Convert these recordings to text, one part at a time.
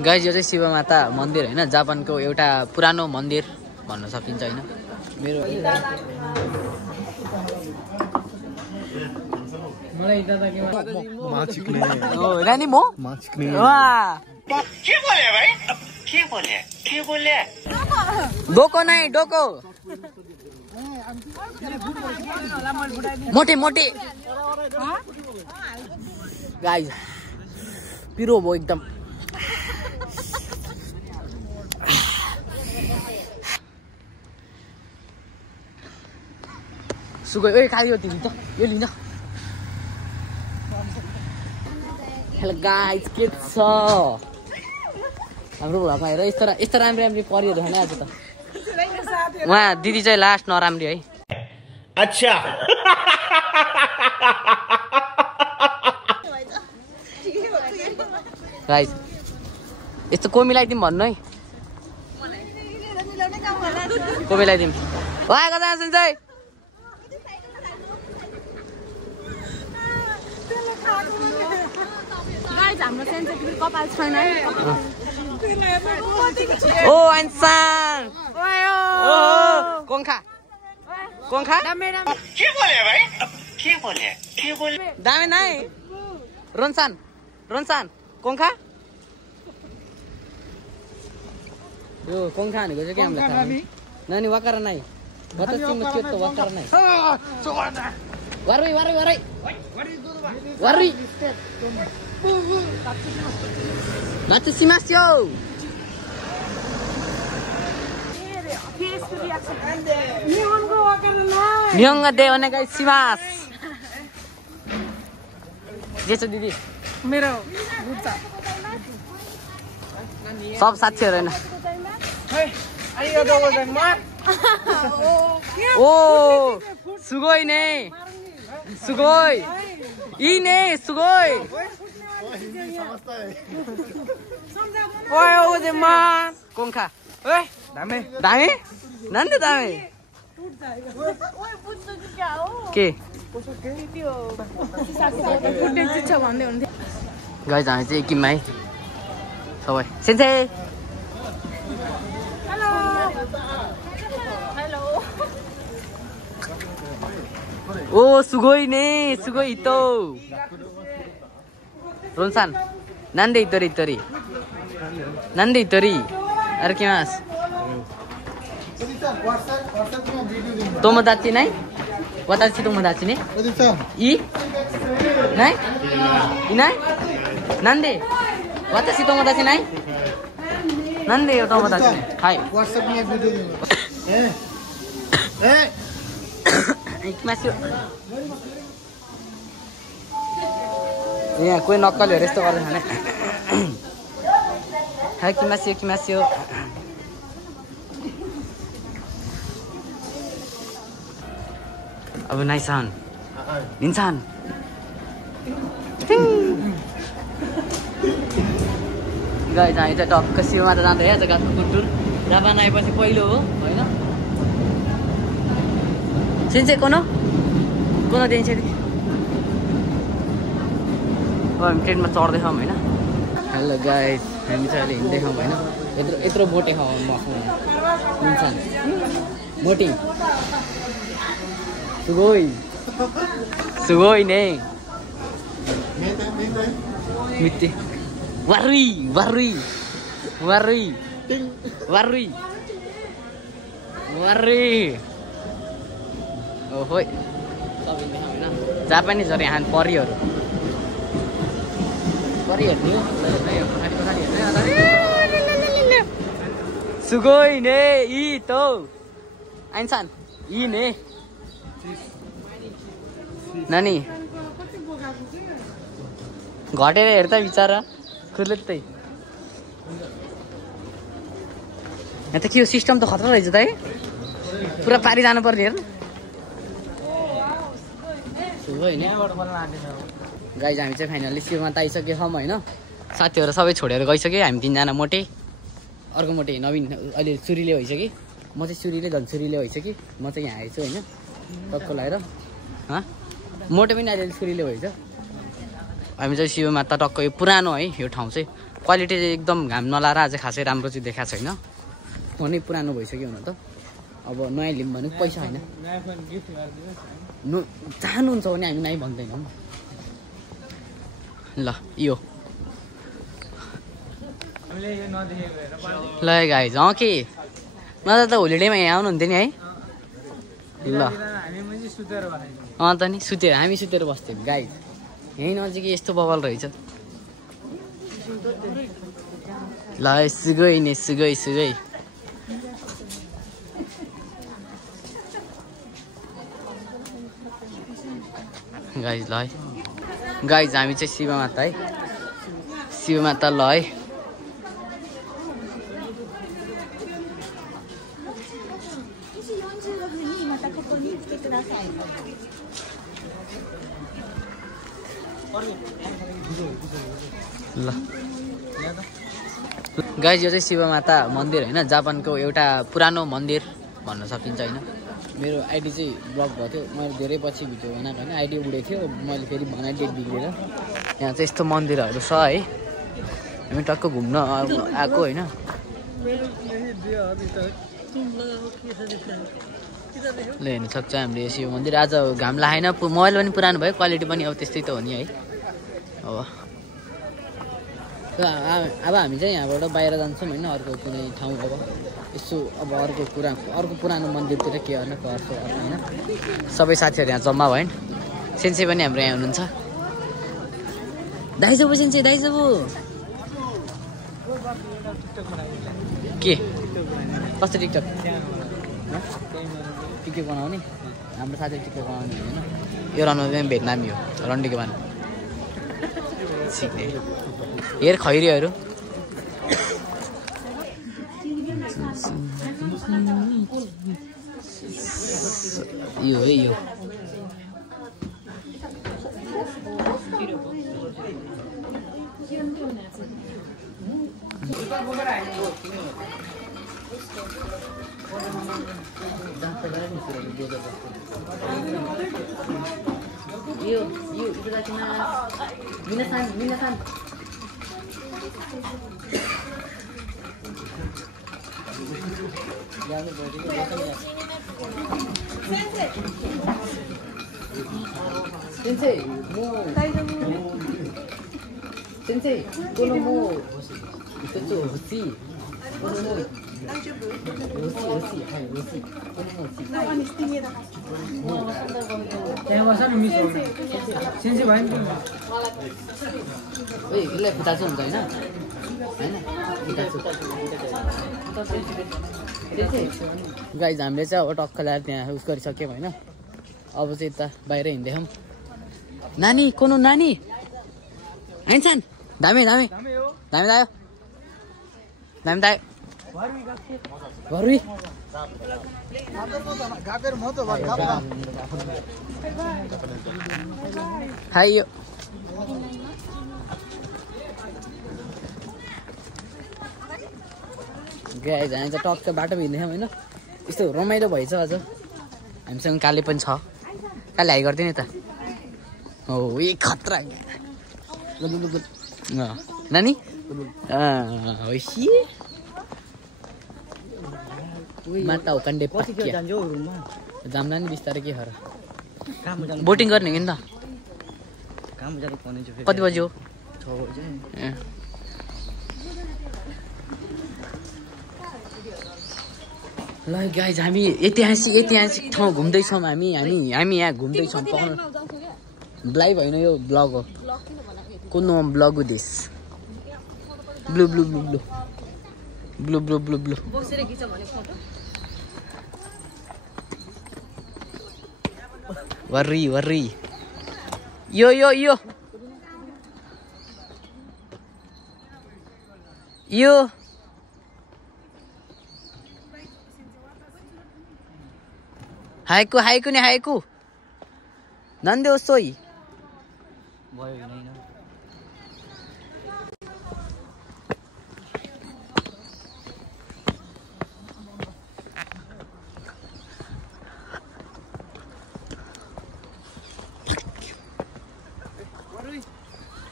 Guys यो चाहिँ शिव माता मन्दिर होइन, जापानको एउटा पुरानो मन्दिर भन्न सकिन्छ होइन। मेरो रानी म डोको नै डोको मोटे मोटे गाइज पिरो भयो एकदम। सुगो ए खाली यो लिन्छ यो लिन्छ। हेलो गाइज के छ हाम्रो भ्लगमा हेर यस्तो राम्री राम्री परिहरू छैन आज त। उहाँ दिदी चाहिँ लास्ट नराम्री है। अच्छा गाइज यस्तो को मिलाइदिउँ भन्नु है, को मिलाइदिउँ उहाँको जान्छन् चाहिँ हाम्रो सेन्सिटिभ कपाल छैन है। ओ इन्सान ओ कोंखा कोंखा के बोले भाई के बोले दामे नाइ रोन्सान रोन्सान कोंखा यो कोंखा भनेको चाहिँ के हामीलाई थाहा छैन। नानी वाकर नाइ बतासिम के त वाकर नाइ वारै वारै वारै वारै Mata si Masio. Nihongo de onegai shimasu. Jesu दिदी मेरो बुझ्छ सब साथीहरु हैन। ओ सुगोइ ने सुगोइ इ ने सुगोइ ओए ओ जे मा कोंखा ओए दामे दामे नन्द दामे ओए बुझ्छु कि क्या हो के त्यो फुट्ने चिज छ भन्दै हुन्थ्यो। गाइस हामी चाहिँ एकिममा है सबै सेन्से हेलो हेलो ओ सुगोइ ने सुगोइ तो रोन्सान नन्दे इतोरी इतोरी नन्दे इतोरी अरे के मास तोमोदाची नाइ वाताशी तोमोदाची ने इ नाइ इ नाइ नन्दे वाताशी तोमोदाची नाइ नन्दे यो तोमोदाची हाय व्हाट्सएप में वीडियो ए इकमास्यो यहाँ कोही नक्कलहरू यस्तो गर्दैन भने हाय किमास्यो किमास्यो अब नाइसान इन्सान गाइस हामी चाहिँ टक्क शिवमा त जाँदै जग्गाको कुटुर जापान आएपछि पहिलो हो होइन। सिन्से कोनो कोनो दिन्छ हामी ट्रेनमा चढ्दैछौँ होइन। हेलो गाइस हामी चाहिँ अहिले हिँड्दैछौँ होइन। यत्रो मोटे खाऊ म इन्सान मोटी सुगोइ सुगोइ ने मिट्टी वारुई वारुई वारुई वारुई वारुई ओ होय सब हिँड्दैछौँ होइन। जापानिजहरू यहाँ परिहरू सुगोइ ने इ तो इन्सान इ ने नानी घटेर हेर्दा बिचारा खुर्लेत्तै यहाँ त के हो सिस्टम त खतरा रहेछ त है पुरा पारी जानु पर्ने हेर। गाइज हामी चाहिँ फाइनली शिवमा त आइसकेका छौँ होइन। साथीहरू सबै छोडेर गइसक्यो। हामी तिनजना मोटे अर्को मोटे नवीन अहिले सुरीले भइसक्यो। म चाहिँ सुरीले झन् सुरीले भइसक्यो। म चाहिँ यहाँ आएछु होइन टक्क लगाएर मोटे पनि अहिले सुरीले भइछ। हामी चाहिँ शिवमा त टक्क यो पुरानो है यो ठाउँ चाहिँ क्वालिटी चाहिँ एकदम घाम नलाएर आज खासै राम्रो चाहिँ देखाएको छैन। फोनै पुरानो भइसक्यो हुन त। अब नयाँ लिउँ भने पैसा होइन। चाहनुहुन्छ भने हामी नै भन्दैनौँ। ल यो ल गाइज के नत्र त होलिडेमा यहाँ आउनुहुन्थ्यो नि है। ल त नि सुतेर हामी सुतेर बस्थ्यौँ गाइज। यहीँ नजिकै यस्तो बबल रहेछ। ल सुगै नि सुगै सुगै गाइज ल है गाइज हामी चाहिँ शिव माता है। शिव माता ल है। ल गाइज यो चाहिँ शिव माता मन्दिर होइन, जापानको एउटा पुरानो मन्दिर भन्न सकिन्छ होइन। मेरो आइडी चाहिँ ब्लक भएको थियो, मैले धेरै पछि भिडियो बनाएको होइन। आइडी उडेको थियो, मैले फेरि बनाएँ डेट बिग्रेर। यहाँ चाहिँ यस्तो मन्दिरहरू छ है। हामी टक्क घुम्न आएको होइन। ल हेर्नु सक्छ हामीले यो शिव मन्दिर। आज घाम लागेन, मोबाइल पनि पुरानो भयो, क्वालिटी पनि अब त्यस्तै त हो नि है। अब हामी चाहिँ यहाँबाट बाहिर जान्छौँ होइन, अर्को कुनै ठाउँ। अब यसो अब अर्को पुरानो मन्दिरतिर के गर्न गर्छौँ होइन। सबै साथीहरू यहाँ जम्मा भयो नि। सेन्से पनि हाम्रो यहाँ हुनुहुन्छ। दाइजो सेन्से दाइजो के कस्तो टिकटक टिकटक बनाउने? हाम्रो साथी टिकटक बनाउने होइन। यो रन भेटनामी हो, रन्डीको बान सिक्ने। हेर खैरीहरू यो है यो minasan Sensei, Sensei, kono mo itetsu hoshii. Hoshii, hai, hoshii. Kono mo hoshii. त्यहाँ गर्छ नि मिस हो सेन्से भयो नि ओइ यसलाई फुटाछु हुन्छ हैन हैन फुटाछु गाइज हामीले चाहिँ अब टक्क ल्याएर त्यहाँ उस गरिसक्यौँ होइन। अब चाहिँ यता बाहिर हिँड्दैछौँ। नानी कोनु नानी हैनछन् दामी दामी दामी दायो दामी दायो भरुई हाय यो गाइज हामी चाहिँ टक्क बाटोमा हिँड्दैछौँ होइन। यस्तो रमाइलो भएछ अझ। हामीसँग काले पनि छ। काले हाई गरिदियो नि त। हो ए खतरा नानी होइसी माता हो कन्डे पक्किया जाम्ला नि बिस्तारै के हर बोटिङ गर्ने कि नि त। कति बजी हो? 6 बजी। ल गाइज हामी ऐतिहासिक ठाउँ घुम्दैछौँ। हामी यहाँ घुम्दैछौँ। लाइभ होइन यो ब्लग हो। कुन ब्लग हो this blue blue blue blue blue blue blue blue worry worry यो यो यो यो हाइकु हाइकु नि हाइकु नन्दे ओसोई भयो हैन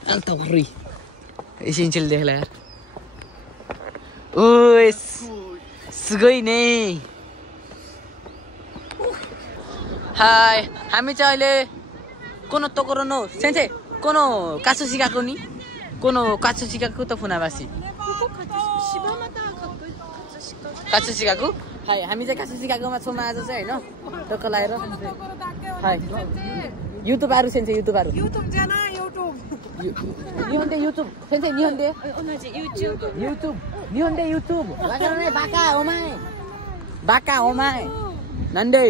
अंत वर्री एसेंशियल देख ले यार। ओएすごいね हाय हामी चाहिँ अहिले कोनो तोकोरो नो सेन्से कोनो कासु सिकाको नि कोनो कासु सिकाको त फुनाबासी कासु सिकाको हाय हामी चाहिँ कासु सिकाकोमा छौँ आज चाहिँ हैन टक्क लाएर हाय युट्युबहरु सेन्से युट्युबहरु 유튜브 잖아 유튜브 निहन्डे युट्युब सेन्से निहन्डे 오늘지 유튜브 युट्युब निहन्डे युट्युब वागाने बाका ओमाय नन्डे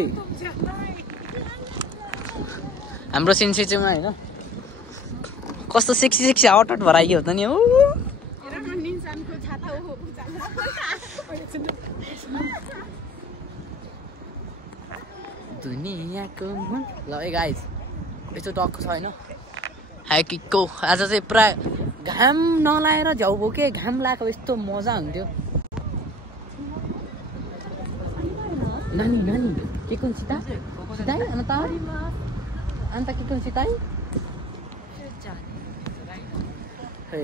हाम्रो सेन्से चाहिँ हैन कस्तो सेक्सी आउटआउट भएर आइयो त नि हो दुनियाको मन ल ए गाइस यस्तो टक्क छ हैन हाइकिकको आज चाहिँ पुरा घाम नलाएर झ्याउ बोके घाम लागेको यस्तो मजा हुन्थ्यो नानी के कुन सिता सिताई अन्त के कुन सिताई हे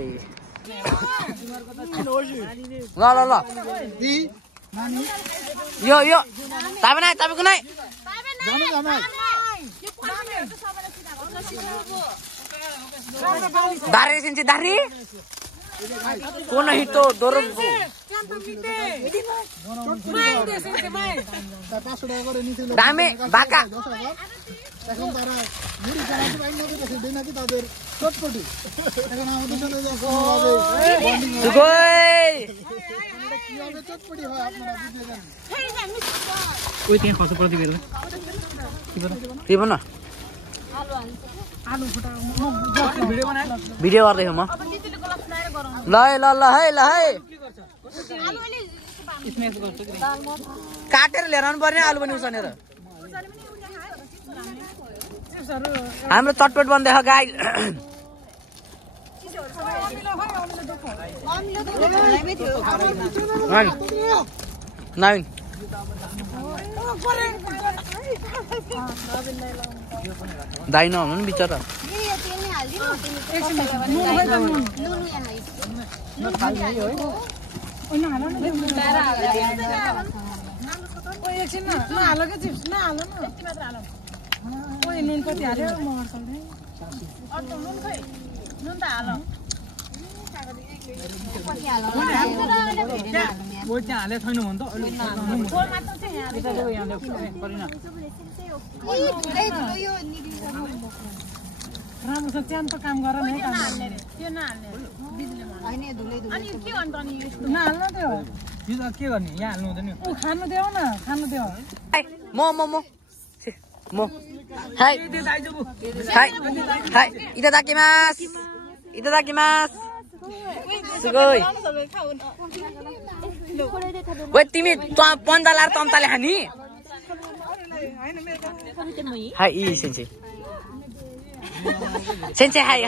ल यो तपाईको नै दारे सेन्चे दारे कोन हितो दोरो दामे बाका এখন তারা মুড়ি চালাতে পারেন না তো দেন নাকি তাদের চটপটি এখন আমাদের সাথে যখন হবে বন্ডিং সুগই এটা কি হবে চটপটি হয় আপনারা বুঝতে জানেন ওই তিন খসে প্রতি বের के बना आलु फुटा भिडियो बनाए भिडियो गर्दै म अब लिटिल गलास लाएर गरौँ ल है आलु अलि स्मेश गर्छ कि काटेर ल्याएर आउनु पर्ने आलु पनि उसानेर हाम्रो चटपट बन्दै छ गाई नवीन दाइ नहुनु नि बिचरा एकछिन नहालो के चिप्स नहालो न यति मात्र हालौ ओइ नुन कति हाल्यो म अड्काउँदै अड्काउ नुन खै नुन त हालौ वो चाहिँ हाले छैन भन्छ अहिले झोल मात्र चाहिँ यहाँ करिना राम्रो छ च्यान त काम गर नै काम गर्ने रे त्यो नहाल्ने बिजुली हैन धुलै अनि के गर्नु अनि नहाल्नु त्यो यो त के गर्ने यहाँ हाल्नु हुँदैन उ खानु देऊ न खानु देऊ म हाय हाय इतादाकिमास सुगोइ ओइ तिमी पन्जा लाएर तम्ताले खानी हाय ई सेन्से हाय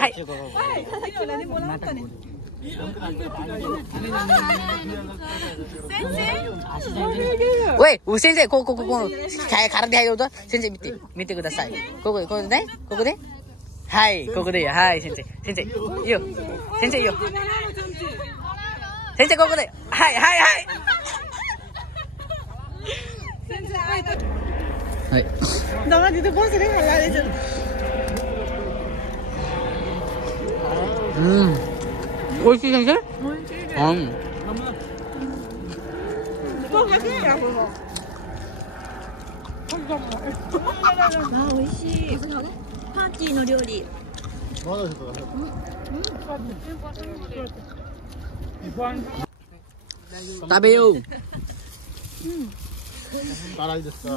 ओए उ सेन्से को खाएर देखायो त सेन्से मितेको त साइ को दे हाय को दे हाय सेन्से यो सेन्से यो सेन्से को दे हाय सेन्से आइ त दमा दिदी बसेर खाला रहेछ ओइसी सेन्से ताबेयो তারাই দিচ্ছে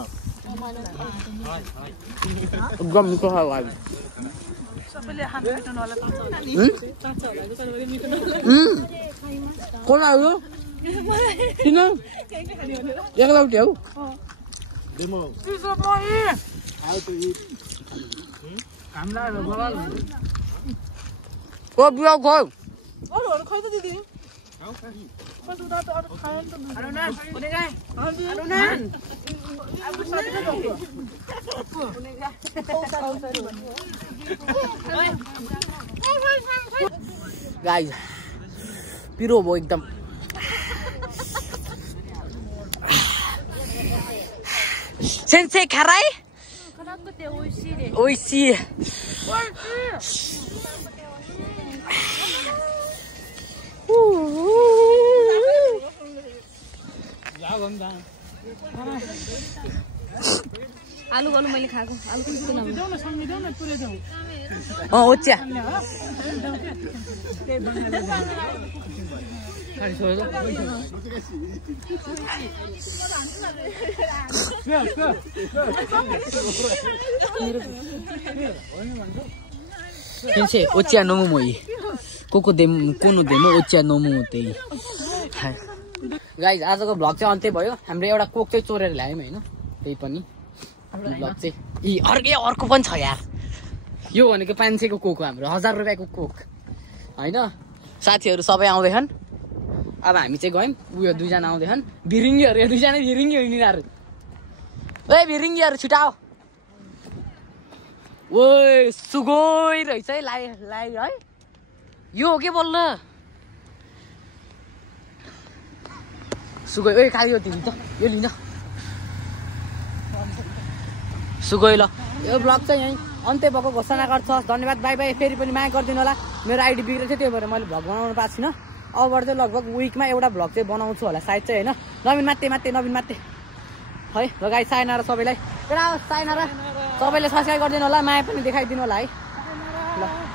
गम निको हावा सबैले खानु मिठो नहोला तान्छ होला सबैले मिठो कोला हो किन एकला उठ्यो डेमो पिजो मई हाउ टु इट हामीलाई बवाल ओ बुवा गयो अरूहरु खै त दिदी कस्तो त अरु खाएन त अरु नान कुनै गाई अरु नान अब सबै त गाइस पिरो भयो एकदम सेन्से खाराई ओइसी आलु आलु मैले खाएको आलु कुन नाम जाऊ न सँगै जाऊ न पुरै जाऊ ओच्या सेन्से ओच्या नोमो मोई कोको देम कुनु देमो ओच्या नोमो तेई गाइस आजको भ्लग चाहिँ अन्त्य भयो हाम्रो एउटा कोक चाहिँ चोरेर ल्यायौँ हैन त्यही पनि भ्लग चाहिँ अर्को पनि छ यार यो भनेको 500 को कोक हो हाम्रो 1000 रुपैयाँको कोक हैन साथीहरू सबै आउँदैछन् अब हामी चाहिँ गयौँ उयो दुईजना आउँदैछन् भिरिङ्गीहरू दुईजना भिरिङ्गी हो यिनीहरू ए भिरिङ्गीहरू छिटाओ ओ सुगोइ रहेछ है लाइ है यो हो के बोल्न सुगोइ ओइ खाली यो लिन्छ यो लिन्छ सुगोइ ल यो ब्लग चाहिँ यहीँ अन्त्य भएको घोषणा गर्छ धन्यवाद बाई बाई फेरि पनि माया गरिदिनु होला मेरो आइडी बिग्रेको थियो त्यही भएर मैले भ्लग बनाउनु पाएको छैन अबबाट चाहिँ लगभग विकमा एउटा भ्लग चाहिँ बनाउँछु होला सायद चाहिँ होइन नवीन मात्ते है ल गाइस सायनारा सबैलाई सायनारा सबैले सब्सक्राइब गरिदिनु होला माया पनि देखाइदिनु होला है ल